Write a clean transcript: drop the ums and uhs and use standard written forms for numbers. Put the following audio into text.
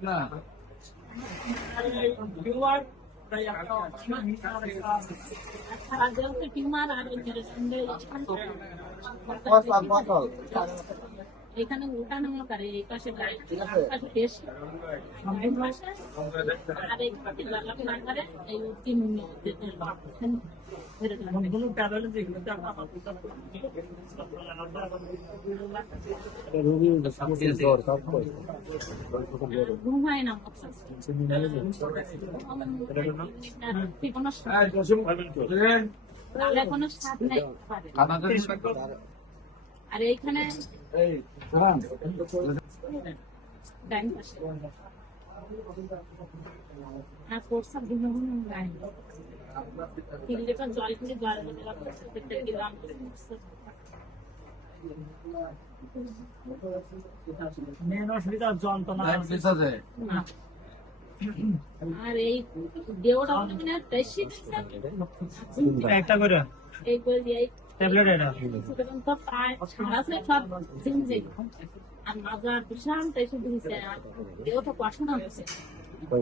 না এখানে উঠানো করে এই পাশে বেশি আর এই পাশে জ্বালা করে এই তিন ঘুমায় না কোনো স্বাদ নাই আর এইখানে জল করে জল গেলাম মেন অসুবিধা যন্ত্রণা আর এই দেওটা মানে বেশি একটা করে এই করে দিয়ে ট্যাবলেট এটা তো পায় ছাড়া সব জিনিস আর মাজার বিশাল টেস্ট দিয়েছে দেওটা পড়াশোনা হচ্ছে